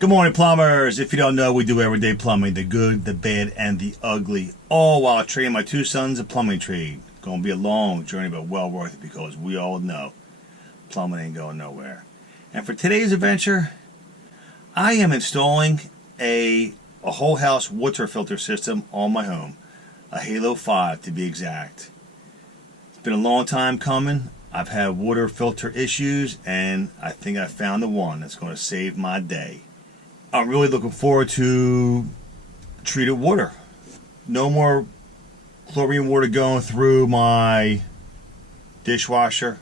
Good morning, plumbers. If you don't know, we do everyday plumbing, the good, the bad, and the ugly, all while training my two sons a plumbing trade. Gonna be a long journey, but well worth it because we all know plumbing ain't going nowhere. And for today's adventure, I am installing a whole house water filter system on my home, a Halo 5 to be exact. It's been a long time coming. I've had water filter issues, and I think I found the one that's going to save my day. I'm really looking forward to treated water. No more chlorine water going through my dishwasher,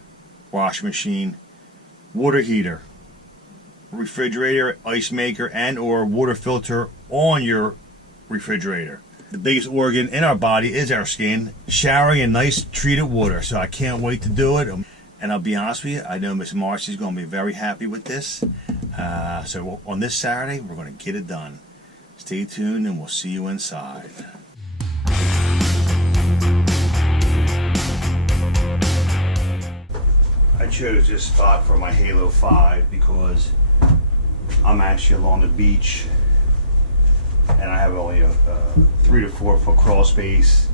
washing machine, water heater, refrigerator, ice maker, and or water filter on your refrigerator. The biggest organ in our body is our skin, showering in nice treated water. So I can't wait to do it. And I'll be honest with you, I know Miss Marcy's going to be very happy with this. So on this Saturday, we're going to get it done. Stay tuned and we'll see you inside. I chose this spot for my Halo 5 because I'm actually along the beach and I have only a 3 to 4 foot crawl space,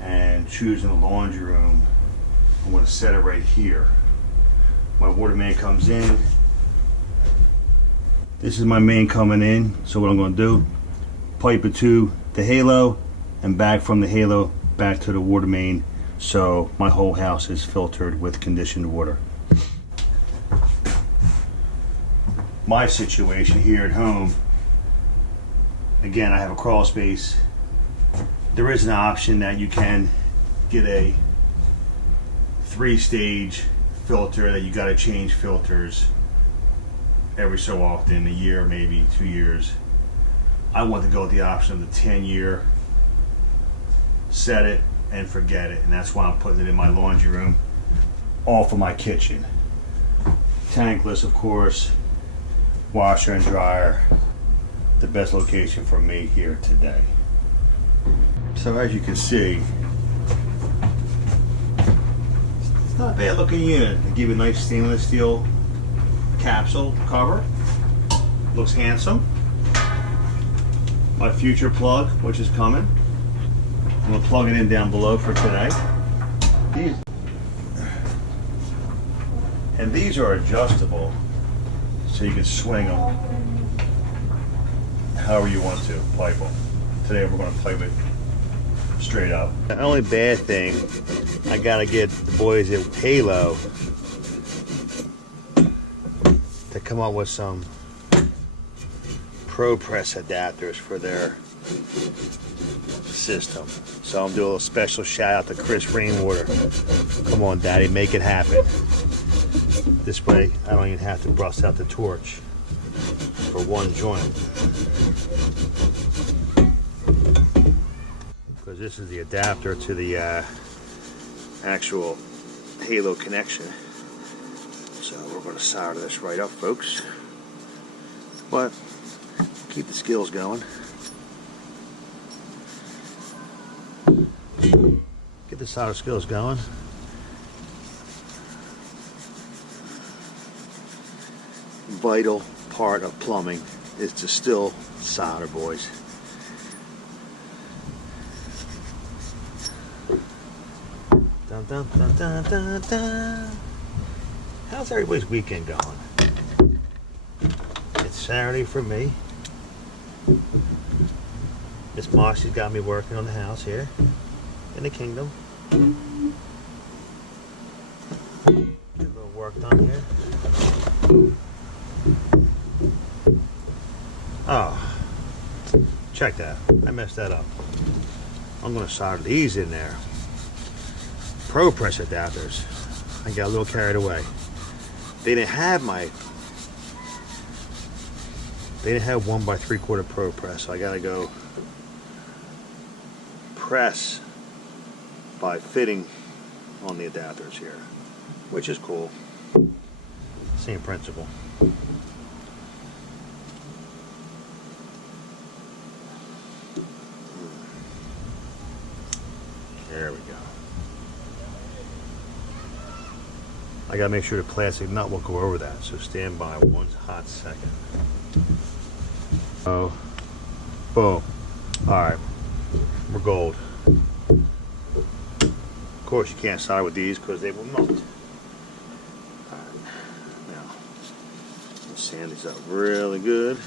and choosing the laundry room, I'm going to set it right here. My water main comes in. This is my main coming in, so what I'm going to do, pipe it to the Halo and back from the Halo back to the water main, so my whole house is filtered with conditioned water. My situation here at home, again, I have a crawl space. There is an option that you can get a 3-stage filter that you got to change filters every so often, a year, maybe 2 years. I want to go with the option of the 10-year, set it and forget it, and that's why I'm putting it in my laundry room off of my kitchen. Tankless, of course, washer and dryer, the best location for me here today. So as you can see, it's not a bad looking unit. They give you a nice stainless steel capsule cover. Looks handsome. My future plug, which is coming. I'm going to plug it in down below for today. These are adjustable, so you can swing them however you want to, pipe them. Today we're going to pipe it straight up. The only bad thing, I got to get the boys at Halo to come up with some Pro Press adapters for their system. So I'm doing a little special shout out to Chris Rainwater. Come on, Daddy, make it happen. This way I don't even have to bust out the torch for one joint, because this is the adapter to the actual Halo connection. So we're going to solder this right up, folks. But keep the skills going. Get the solder skills going. Vital part of plumbing is to still solder, boys. Dun, dun, dun, dun, dun, dun. How's everybody's weekend going? It's Saturday for me. Miss Marcy's got me working on the house here in the kingdom. Get a little work done here. Oh, check that. I messed that up. I'm going to solder these in there. Pro Press adapters. I got a little carried away. They didn't have 1 by 3/4 Pro Press, so I got to go press by fitting on the adapters here, which is cool. Same principle. There we go. I gotta make sure the plastic nut will go over that, so stand by one hot second. Oh, boom. Alright, we're gold. Of course you can't solder with these because they will melt. Alright, now, let's sand these up really good.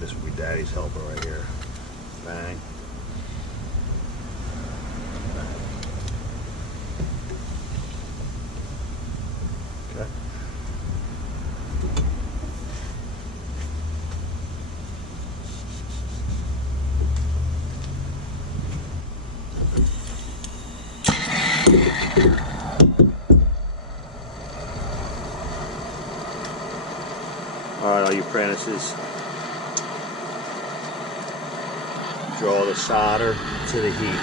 This will be Daddy's helper right here. Bang. Okay. Alright, all you apprentices. Draw the solder to the heat.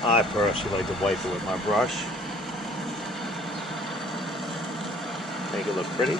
I personally like to wipe it with my brush. Make it look pretty.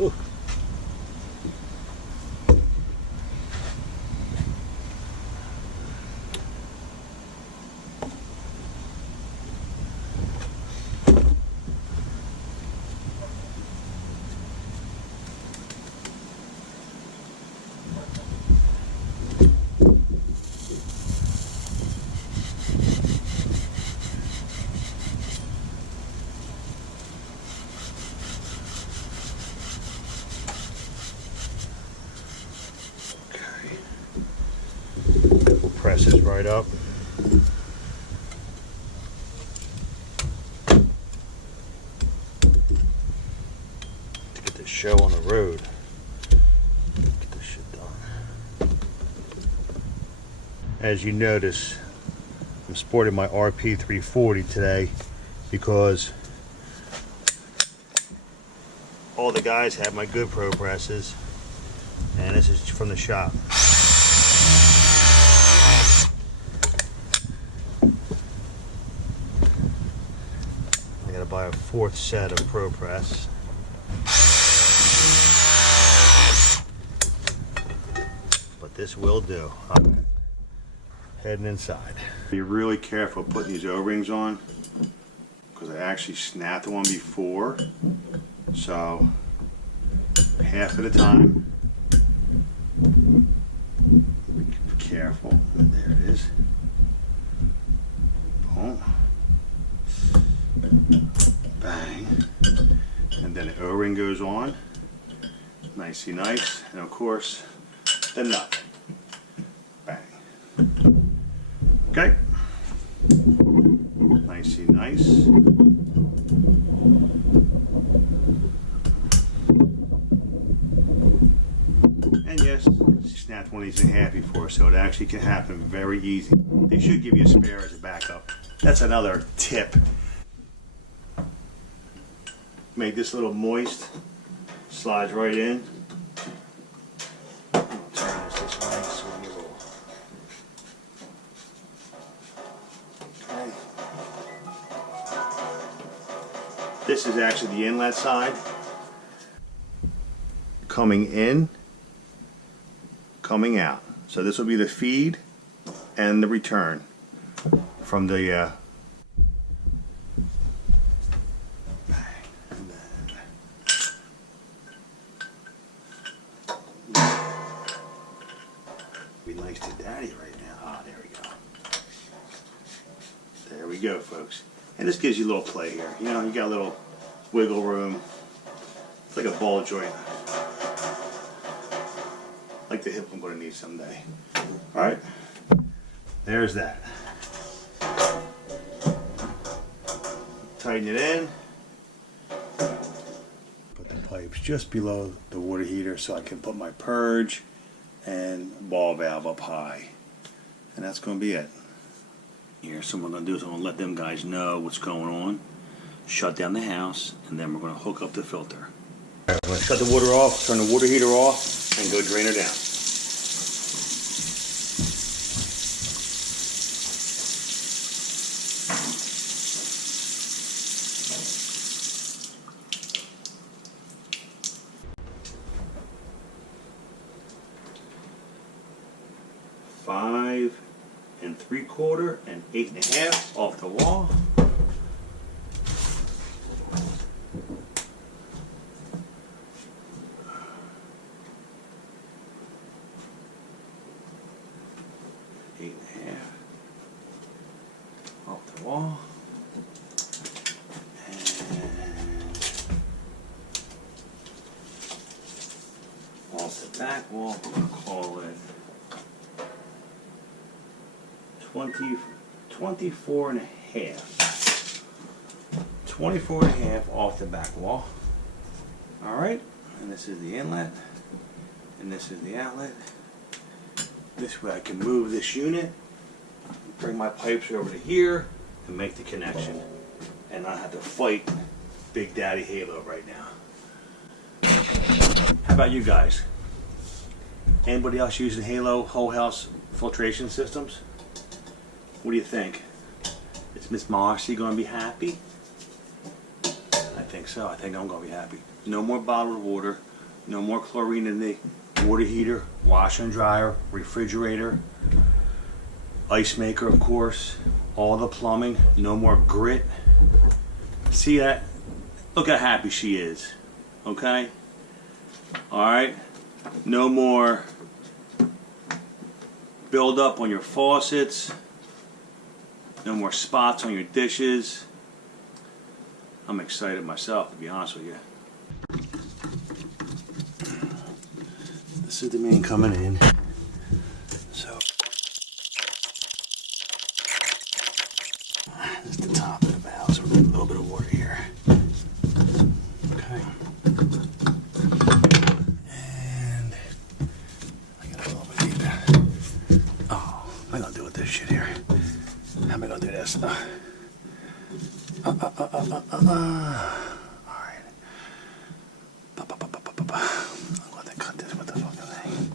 Ooh. Presses right up. To get this show on the road. Get this shit done. As you notice, I'm sporting my RP 340 today because all the guys have my good pro presses, and this is from the shop. Buy a fourth set of Pro Press. But this will do. Heading inside. Be really careful putting these O-rings on because I actually snapped one before. So half at a time. careful. There it is. Boom. Bang. And then the O-ring goes on. Nicey nice. And of course, the nut. Bang. Okay. Nicey nice. And yes, she snapped one of these in half before, so it actually can happen very easy. They should give you a spare as a backup. That's another tip. Make this a little moist. Slides right in. Turn this way so you will. Okay. This is actually the inlet side. Coming in, coming out. So this will be the feed and the return from the be nice to daddy right now. Ah, there we go. There we go, folks. And this gives you a little play here. You know, you got a little wiggle room. It's like a ball joint. Like the hip I'm going to need someday. Alright, there's that. Tighten it in. Put the pipes just below the water heater so I can put my purge and ball valve up high. And that's going to be it. Here, so what I'm going to do is I'm going to let them guys know what's going on. Shut down the house, and then we're going to hook up the filter. I'm going to shut the water off, turn the water heater off, and go drain her down. Five and 3/4 and 8 1/2 off the wall. Off the wall, and off the back wall. We're going to call it 24 and 1/2. 24 and 1/2 off the back wall. All right, and this is the inlet, and this is the outlet. This way I can move this unit, bring my pipes over to here, and make the connection, and not have to fight Big Daddy Halo right now. How about you guys? Anybody else using Halo whole house filtration systems? What do you think? Is Miss Marcy going to be happy? I think so. I think I'm going to be happy. No more bottled water. No more chlorine in the water heater, washer and dryer, refrigerator, ice maker, of course. All the plumbing. No more grit. See that? Look how happy she is. Okay? Alright? No more build up on your faucets. No more spots on your dishes. I'm excited myself, to be honest with you. This is the main coming in. So, this is the top of the valve, so we're getting a little bit of water here. Okay. And I got a little bit here. Oh, what am I going to do with this shit here? How am I going to do this? Alright. I'm going to cut this with the fucking thing.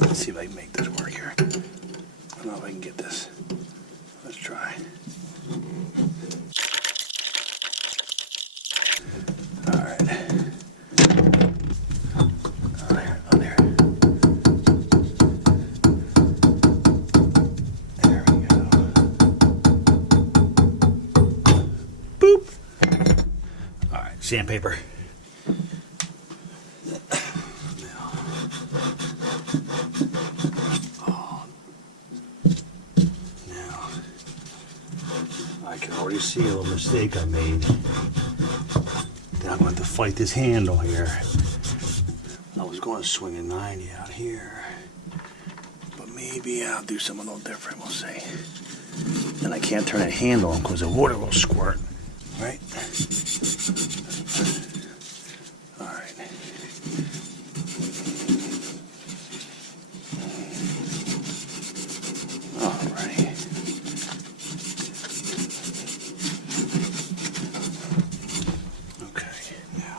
Let's see if I can make this work here. I don't know if I can get this. Let's try. Alright. Oh, there. There we go. Boop. Alright, sandpaper. already see a little mistake I made. Then I'm going to have to fight this handle here. I was going to swing a 90 out here, but maybe I'll do something a little different, we'll see. Then I can't turn that handle on because the water will squirt, right? Alright. Alright. Okay, now,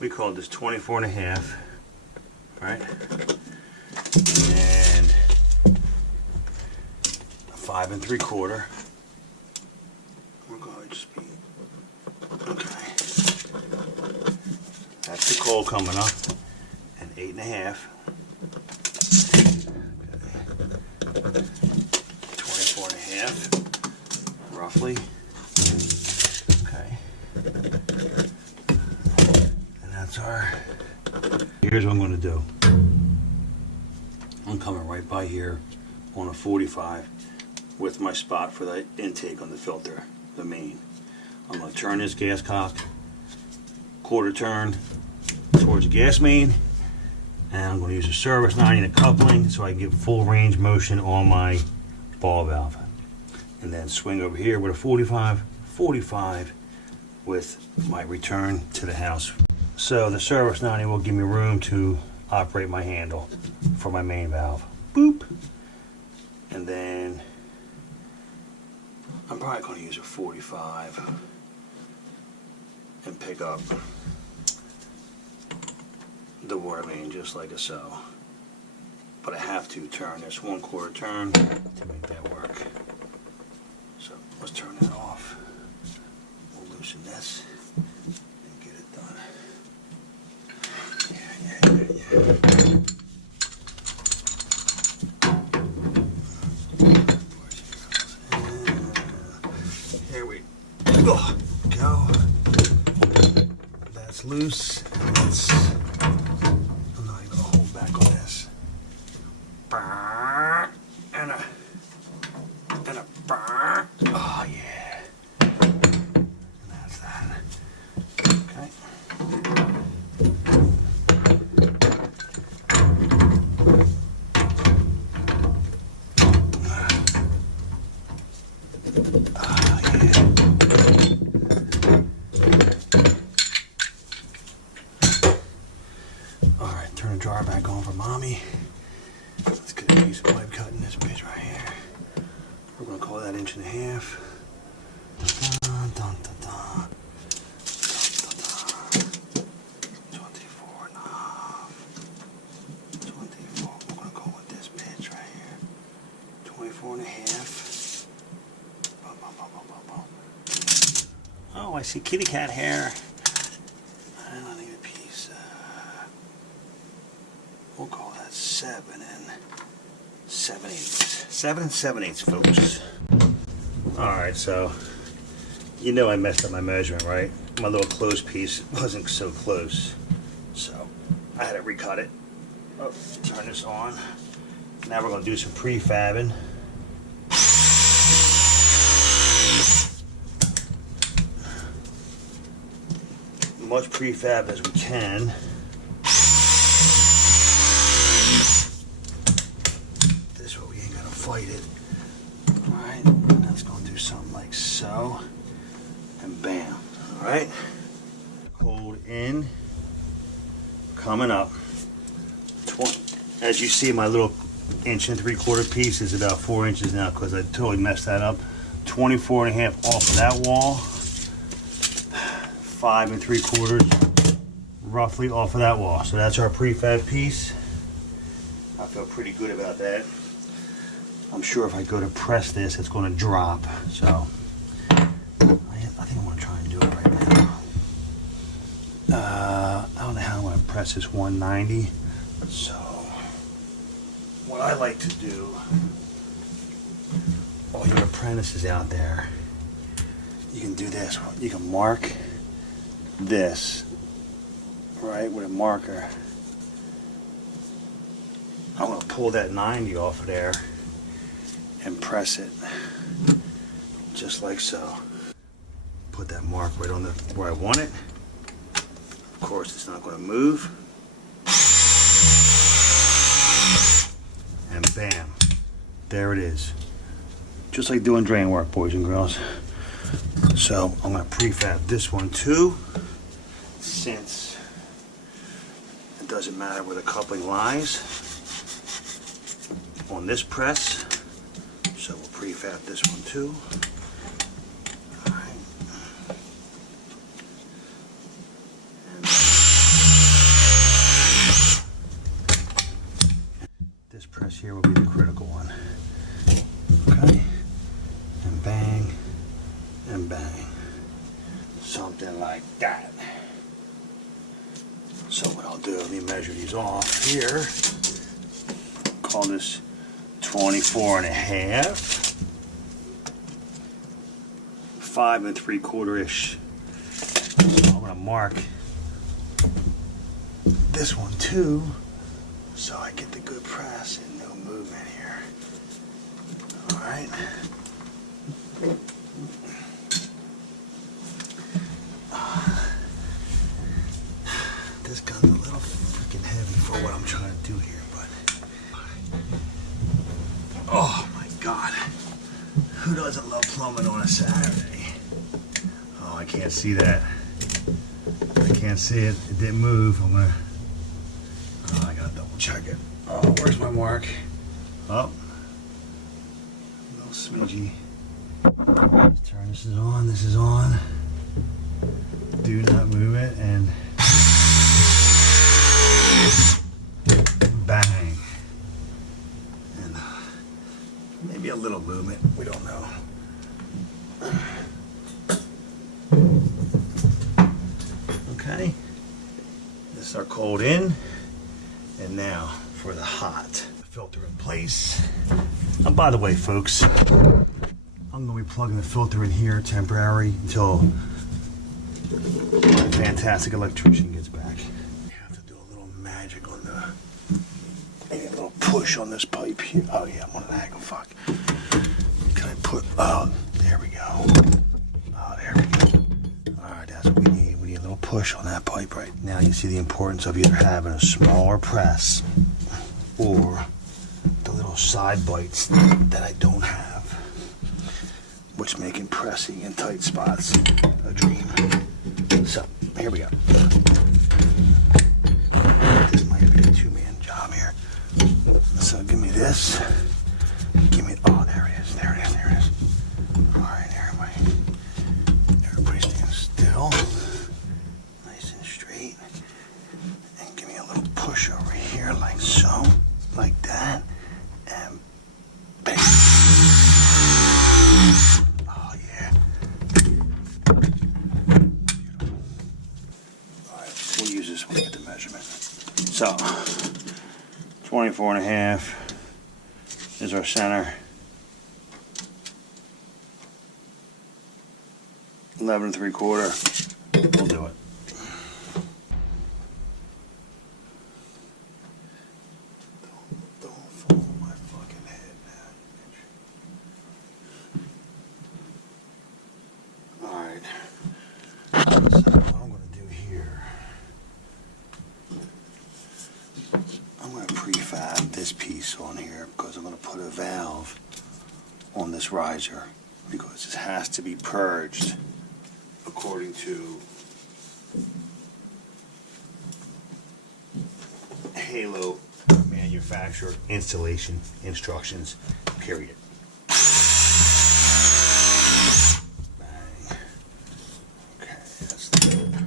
we called this 24 and a half, right? And 5 3/4. We're going to just be okay. That's the coal coming up, and 8 1/2. Okay. 24 1/2, roughly. Okay. And that's our. Here's what I'm going to do. I'm coming right by here on a 45 with my spot for the intake on the filter, the main. I'm going to turn this gas cock, quarter turn towards the gas main, and I'm going to use a service 90 and a coupling so I can get full range motion on my ball valve. And then swing over here with a 45 with my return to the house. So the service 90 will give me room to operate my handle for my main valve. Boop. And then I'm probably going to use a 45 and pick up the water main just like so. But I have to turn this 1/4 turn to make that work. So let's turn that off. We'll loosen this and get it done. Yeah. Here we go. That's loose. I'm not even gonna hold back on this. And a oh yeah. And that's that. Okay. Alright, turn the jar back on for mommy. Let's get a piece of pipe cut in this bitch right here. We're going to call that 1.5 inches. Dun, dun, dun, dun. 24 and a half. 24. We're going to go with this bitch right here. 24 and a half. Bum, bum, bum, bum, bum, bum. Oh, I see kitty cat hair. I need a piece. We'll call that 7 7/8. 7 7/8, folks. Alright, so you know I messed up my measurement, right? My little close piece wasn't so close. So I had to recut it. Oh, turn this on. Now we're going to do some prefabbing. Much prefab as we can. This way we ain't gonna fight it. Alright, that's gonna do something like so. And bam. Alright. Cold in. Coming up. As you see, my little 1 3/4 piece is about 4 inches now because I totally messed that up. 24 and a half off of that wall. 5 3/4 roughly off of that wall. So that's our prefab piece. I feel pretty good about that. I'm sure if I go to press this, it's going to drop. So I think I'm going to try and do it right now. I don't know how I'm going to press this 190. So what I like to do, all your apprentices out there, you can do this. You can mark this right with a marker. I'm going to pull that 90 off of there and press it just like so. Put that mark right on where I want it. Of course, it's not going to move. And bam, there it is. Just like doing drain work, boys and girls. So I'm going to prefab this one too, since it doesn't matter where the coupling lies on this press. So we'll prefab this one too. All right. And this press here will be the critical one. Okay. And bang. And bang. Something like that. So what I'll do, let me measure these off here. Call this 24.5. 5 3/4-ish. So I'm gonna mark this one too, so I get the good press and no movement here. All right. This gun's a little freaking heavy for what I'm trying to do here, but oh my God, who doesn't love plumbing on a Saturday? Oh, I can't see that. I can't see it. It didn't move. Oh, I gotta double check it. Oh, where's my mark? Oh, a little smidgy. Let's turn this is on. This is on. Do not move it, and bang. And maybe a little movement. We don't know. Okay. This is our cold in. And now for the hot. Filter in place. And by the way, folks, I'm going to be plugging the filter in here temporary until my fantastic electrician gets back. You have to do a little magic on maybe a little push on this pipe here. Oh yeah, I'm on an angle, fuck. Can I put, oh, there we go. Oh, there we go. All right, that's what we need. We need a little push on that pipe right now. You see the importance of either having a smaller press or the little side bites that I don't have, which making pressing in tight spots a dream. So, here we go. This might be a two-man job here. So give me this. Give me, oh, there it is, there it is, there it is. All right, everybody stand still. Nice and straight. And give me a little push over here like so, like that. And bang. Oh, yeah. All right, we'll use this one to get the measurement. So, 24.5 is our center. 11 3/4. We'll do it. Don't fall on my fucking head now. Alright. So what I'm gonna do here, I'm gonna prefab this piece on here because I'm gonna put a valve on this riser because this has to be purged according to Halo manufacturer installation instructions, period. Bang. Okay, that's the, and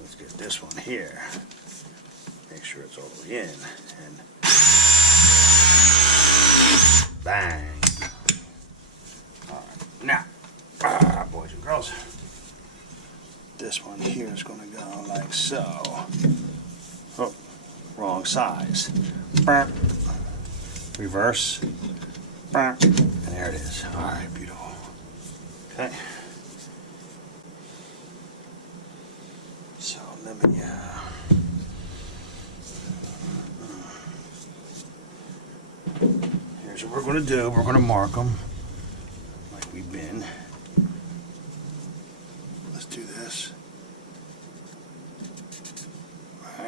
let's get this one here. Make sure it's all the way in, and bang. All right, now, boys and girls, this one here is going to go like so. Oh, wrong size. Reverse. And there it is. All right, beautiful. Okay. So let me, here's what we're going to do. We're going to mark them.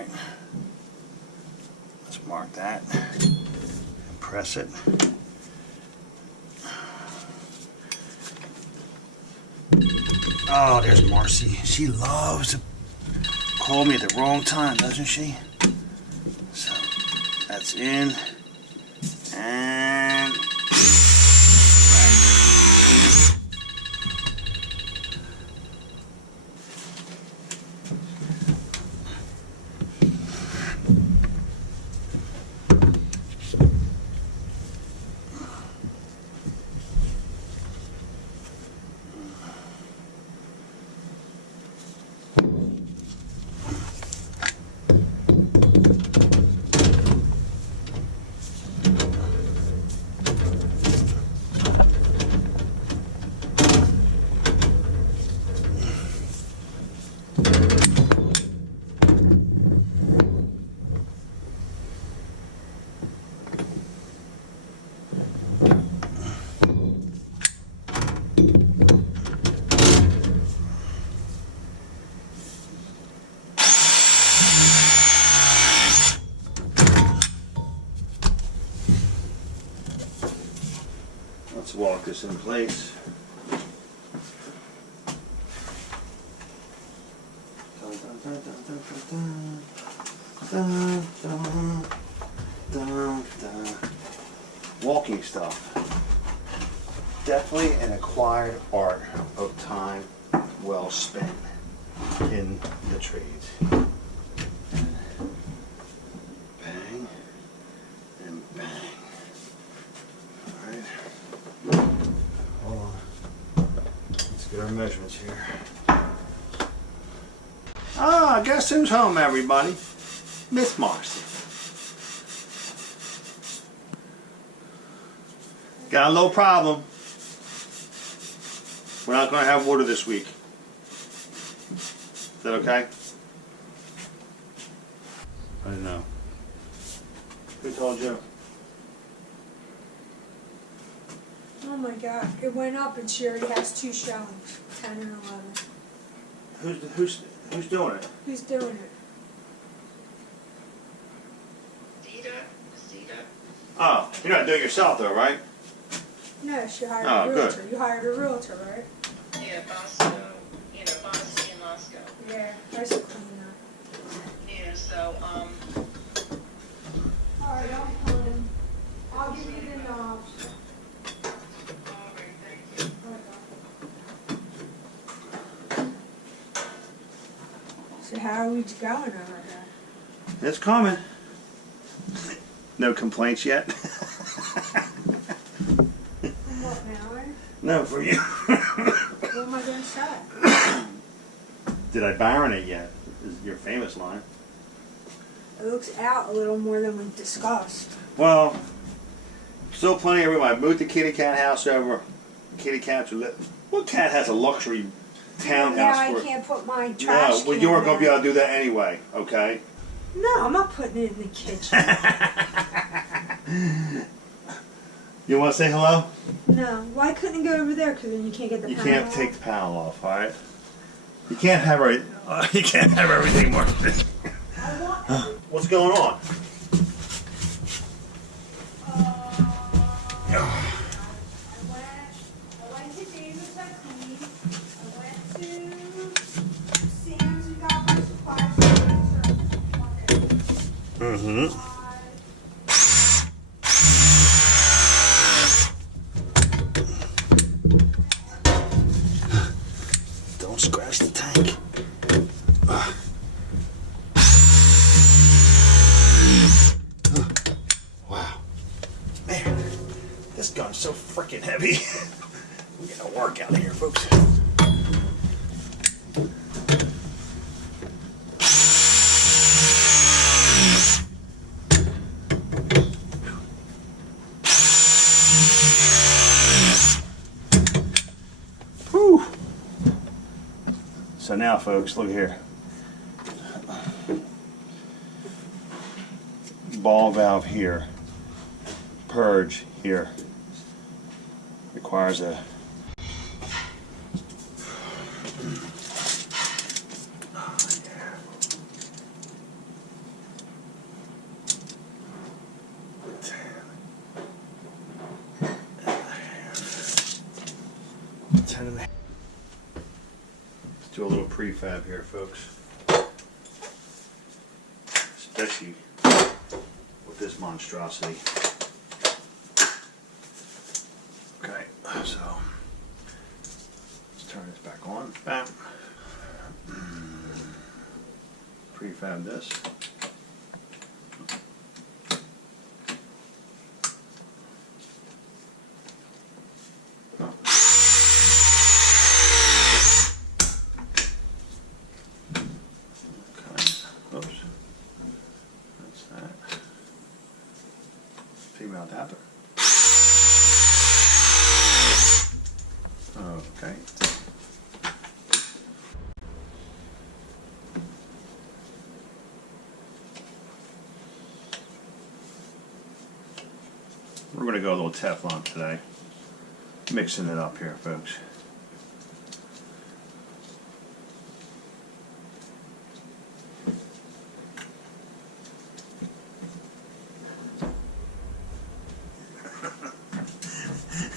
Alright. Let's mark that and press it. Oh, there's Marcy. She loves to call me at the wrong time, doesn't she? So that's in and let's walk this in place. Dun, dun, dun, dun, dun, dun, dun, dun, dun. Walking stuff. Definitely an acquired art of time well spent in the trades. Bang and bang. Alright. Hold on. Let's get our measurements here. Ah, guess who's home, everybody? Miss Marcy. Got a little problem. We're not going to have water this week. Is that okay? I don't know. Who told you? Oh my God! It went up, and she already has 2 showings, 10 and 11. Who's doing it? Who's doing it? Zeta. Oh, you're not doing it yourself though, right? No, she hired Oh, a good. realtor. You hired a realtor, right? Yeah, Bosco. You know, Bosco and Moscow. Yeah, I should clean that. Yeah, so, All right, I'll come. I'll give you the knobs. alright, thank you. So how are we going over there? It's coming. No complaints yet? From what now, eh? No, for you. What am I going to say? Did I Byron it yet? Is your famous line. It looks out a little more than we discussed. Well, still plenty of room. I moved the kitty cat house over. Kitty cats are lit. What cat has a luxury townhouse? Now I for can't put my trash No, well, can you weren't going to be there. able to do that anyway, okay? No, I'm not putting it in the kitchen. You want to say hello? No. Why couldn't it go over there? Because then you can't get the You panel can't off? take the panel off, all right? You can't have you can't have everything, Mark. I want What's going on? I went to David's I cleaned. I went to Sam's and got my supplies. Mm-hmm. Don't scratch the tank. Wow. Man, this gun's so freaking heavy. We're getting a workout here, folks. Whew. So now, folks, look here. Ball valve here. Purge here. Requires a prefab here, folks. Especially with this monstrosity. Okay, so let's turn this back on. Bam. Prefab this. Female adapter. Okay. We're going to go a little Teflon today. Mixing it up here, folks.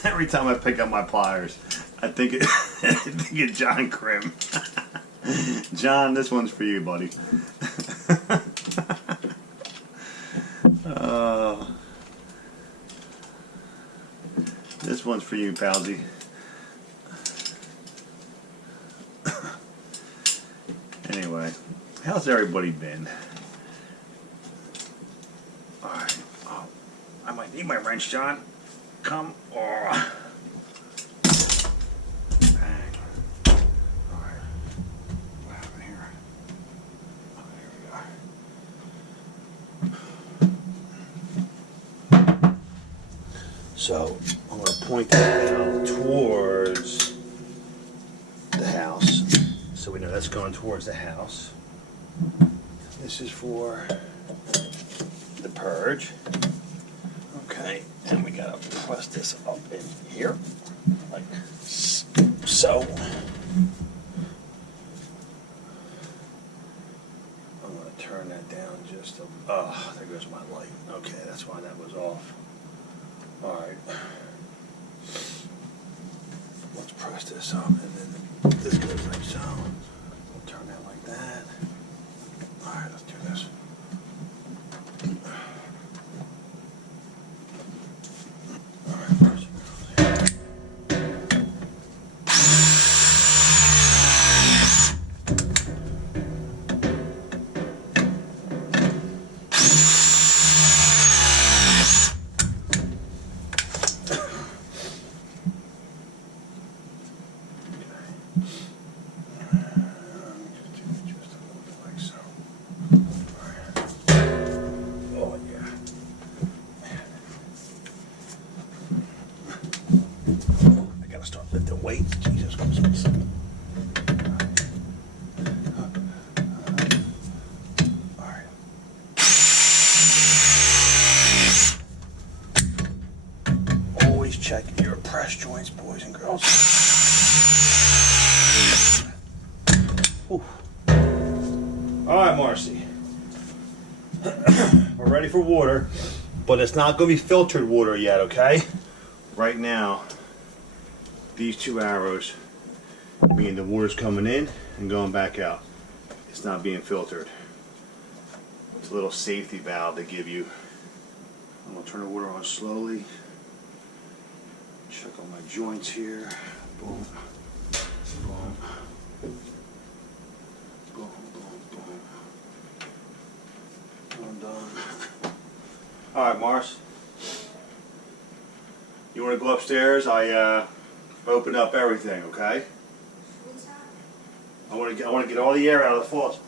Every time I pick up my pliers, I think it, I think of John Krim. John, this one's for you, buddy. This one's for you, palsy. Anyway, how's everybody been? Alright. Oh, I might need my wrench, John. Come on. Bang. Alright. What happened here? Oh, there we go. So, I'm going to point that now towards the house. So we know that's going towards the house. This is for the purge. Okay, and we gotta press this up in here, like so. I'm gonna turn that down just a, oh, there goes my light. Okay, that's why that was off. All right. Let's press this up, and then this goes like so. We'll turn that like that. All right, let's do this. Wait, Jesus Christ. Alright. Always check your press joints, boys and girls. Alright, Marcy. We're ready for water, but it's not going to be filtered water yet, okay? Right now, these two arrows mean the water's coming in and going back out. It's not being filtered. It's a little safety valve they give you. I'm going to turn the water on slowly. Check on my joints here. Boom. Boom. Boom, boom, boom. I'm done. Alright, Mars. You want to go upstairs? I open up everything, okay? What's that? I want to get all the air out of the faucet.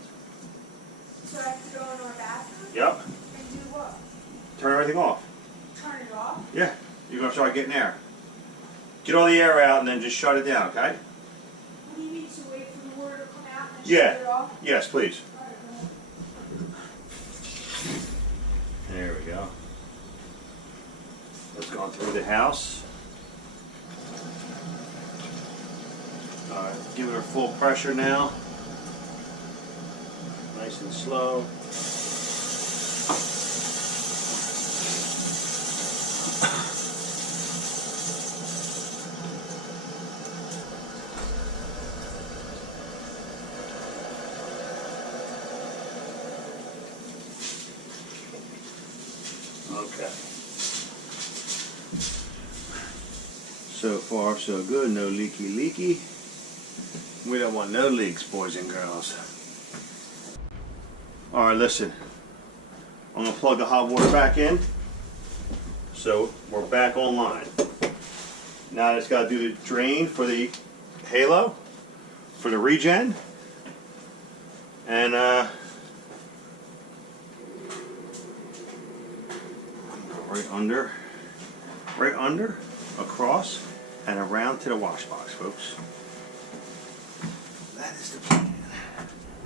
So I have to go in our bathroom? Yep. And do what? Turn everything off. Turn it off? Yeah. You're gonna start getting air. Get all the air out and then just shut it down, okay? What do you need to wait for the water to come out and Yeah. shut it off? Yes, please. All right, go ahead. There we go. Let's go through the house. Alright, give it a full pressure now. Nice and slow. Okay. So far, so good. No leaky. We don't want no leaks, boys and girls. All right, listen. I'm gonna plug the hot water back in. So we're back online. Now I just gotta do the drain for the halo, for the regen, and go right under, across, and around to the wash box, folks. That is the plan.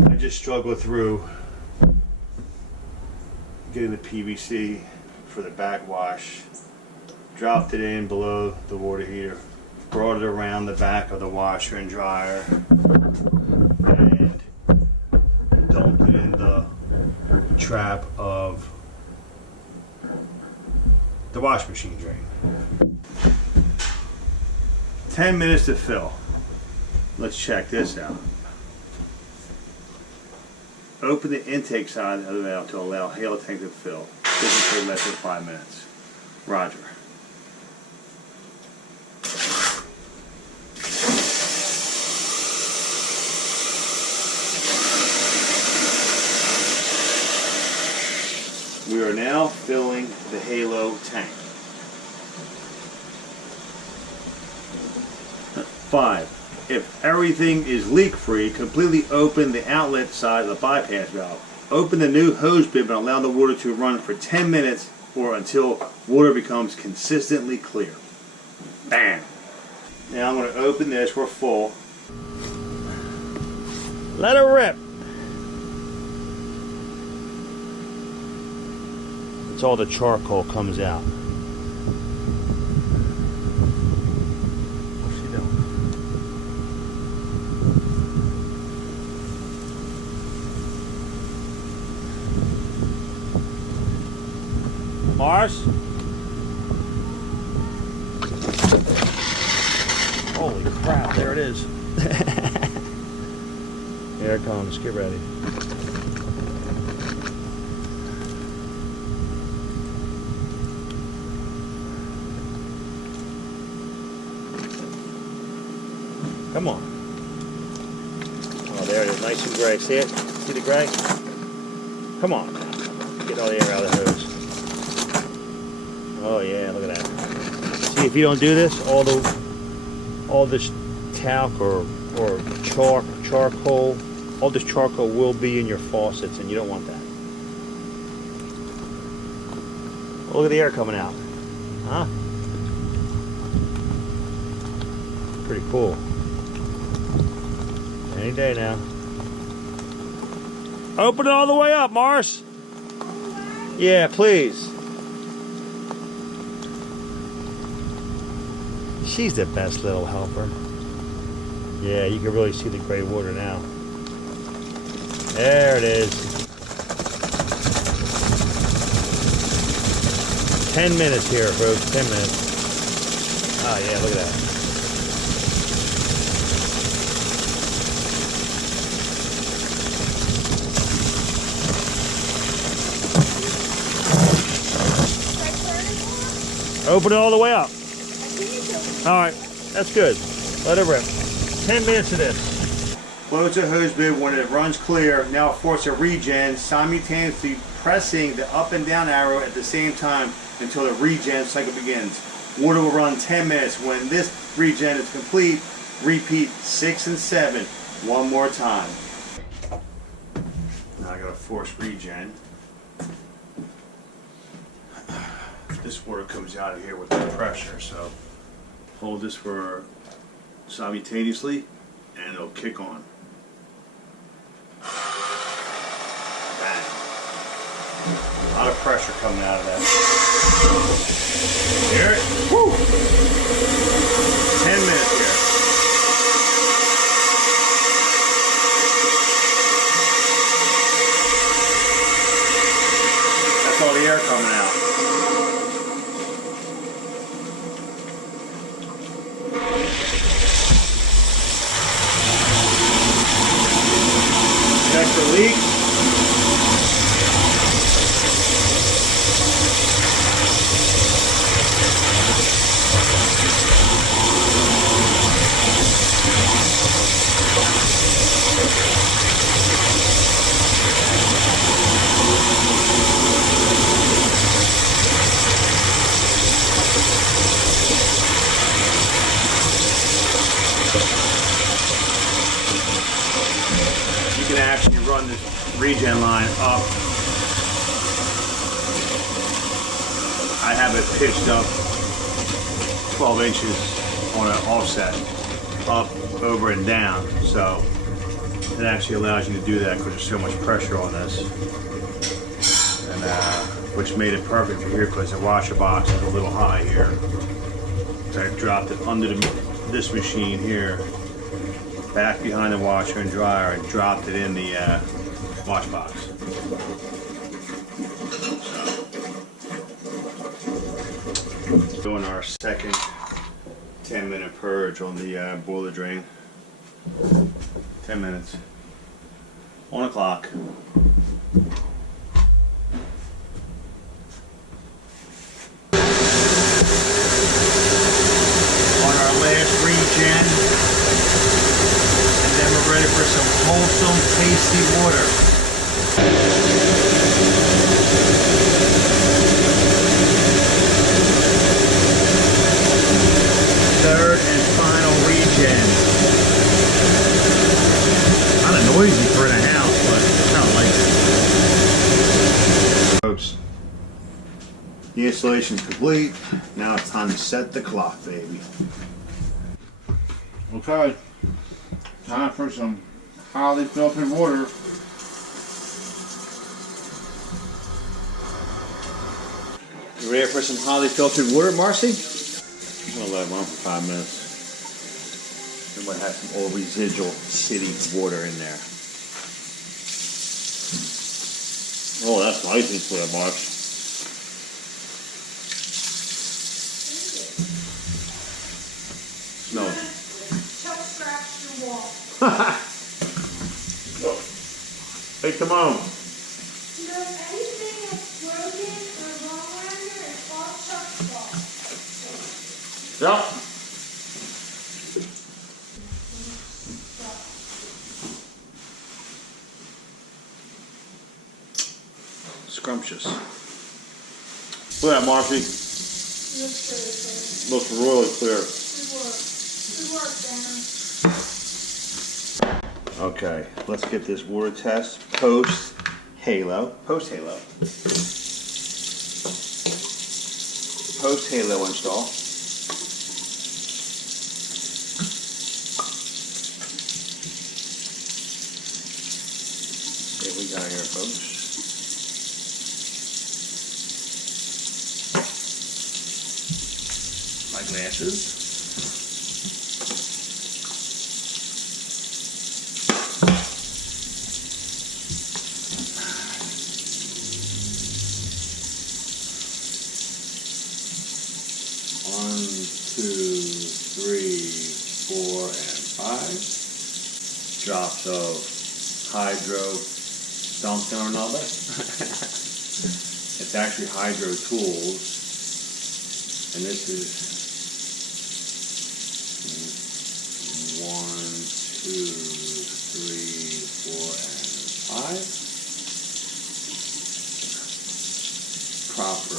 I just struggled through getting the PVC for the backwash, dropped it in below the water heater, brought it around the back of the washer and dryer, and dumped it in the trap of the wash machine drain. 10 minutes to fill. Let's check this out. Open the intake side of the valve to allow halo tank to fill. Typically less than 5 minutes. Roger. We are now filling the halo tank. 5. If everything is leak-free, completely open the outlet side of the bypass valve. Open the new hose bib and allow the water to run for 10 minutes or until water becomes consistently clear. Bam! Now I'm going to open this. We're full. Let it rip. It's all the charcoal comes out. What's she doing? Mars? Holy crap, there it is. Here it comes, get ready. Come on. Oh, there it is, nice and gray. See it? See the gray? Come on. Get all the air out of the hose. Oh yeah, look at that. See, if you don't do this, all this talc or charcoal, all this charcoal will be in your faucets, and you don't want that. Look at the air coming out. Huh? Pretty cool. Any day now. Open it all the way up, Mars. Yeah, please. She's the best little helper. Yeah, you can really see the gray water now. There it is. 10 minutes here, folks. 10 minutes. Oh, yeah, look at that. Open it all the way up. Alright, that's good. Let it rip. 10 minutes of this. Close the hose bib when it runs clear. Now force a regen, simultaneously pressing the up and down arrow at the same time until the regen cycle begins. Water will run 10 minutes. When this regen is complete, repeat 6 and 7 one more time. Now I gotta force regen. This water comes out of here with the pressure, so hold this for simultaneously and it'll kick on. Bang. A lot of pressure coming out of that. Hear it? Woo! 10 minutes here. That's all the air coming out. Check for leaks. regen line up. I have it pitched up 12 inches on an offset, up, over, and down. So it actually allows you to do that because there's so much pressure on this. And which made it perfect for here because the washer box is a little high here. So I dropped it under this machine here, back behind the washer and dryer, and dropped it in the wash box. So, doing our second 10-minute purge on the boiler drain. 10 minutes. On the clock. Last regen, and then we're ready for some wholesome, tasty water. Third and final regen. Kind of noisy for in a house, but I kind of like it. Folks, the installation's complete. Now it's time to set the clock, baby. Okay, time for some highly filtered water. You ready for some highly filtered water, Marcy? I'm gonna let it run for 5 minutes. Then we'll have some old residual city water in there. Oh, that's nice and clear, Mark. No. Chuck scratched your wall. Hey, come on. You know, anything that's broken or wrong around here is all Chuck's fault. Yep. Scrumptious. Look at that, Marcy. Looks really good. Looks really clear. Good work, Banner. Okay, let's get this water test post halo. Post halo install. Okay, we got here, folks. My glasses. Drops of hydro dumped in another. It's actually hydro tools, and this is 1, 2, 3, 4, and 5. Proper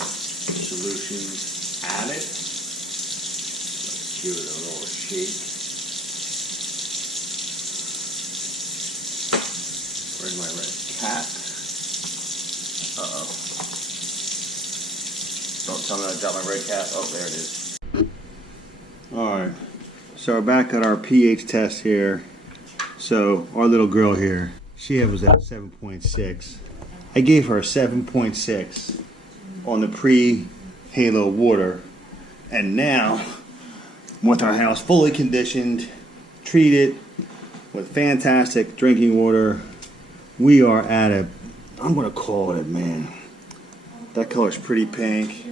solutions added. Let's give it a little shake. Where's my red cap? Uh-oh. Don't tell me I dropped my red cap. Oh, there it is. Alright. So we're back at our pH test here. So our little girl here, she was at 7.6. I gave her a 7.6 on the pre-halo water. And now, with our house fully conditioned, treated with fantastic drinking water, we are at a, I'm going to call it, man, that color's pretty pink.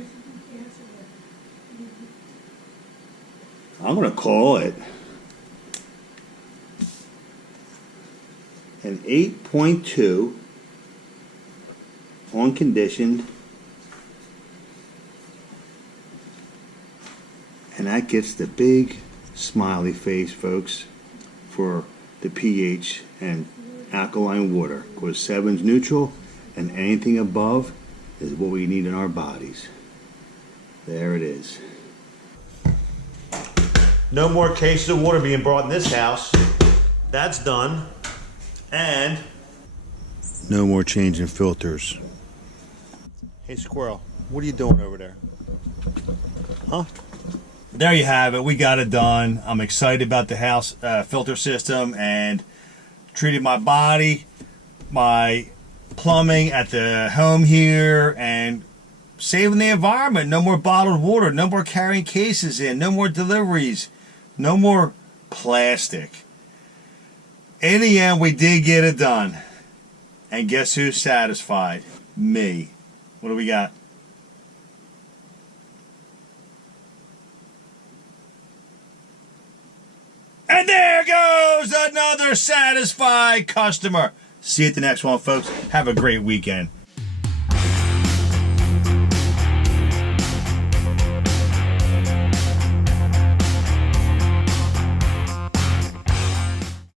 I'm going to call it an 8.2 on conditioned. And that gets the big smiley face, folks, for the pH and alkaline water, because 7's neutral and anything above is what we need in our bodies. There it is. No more cases of water being brought in this house. That's done. And No more changing filters. Hey, squirrel, what are you doing over there? Huh? There you have it. We got it done. I'm excited about the house filter system and treated my body, my plumbing at the home here, and saving the environment. No more bottled water. No more carrying cases in. No more deliveries. No more plastic. In the end, we did get it done. And guess who's satisfied? Me. What do we got? And there goes another satisfied customer. See you at the next one, folks. Have a great weekend.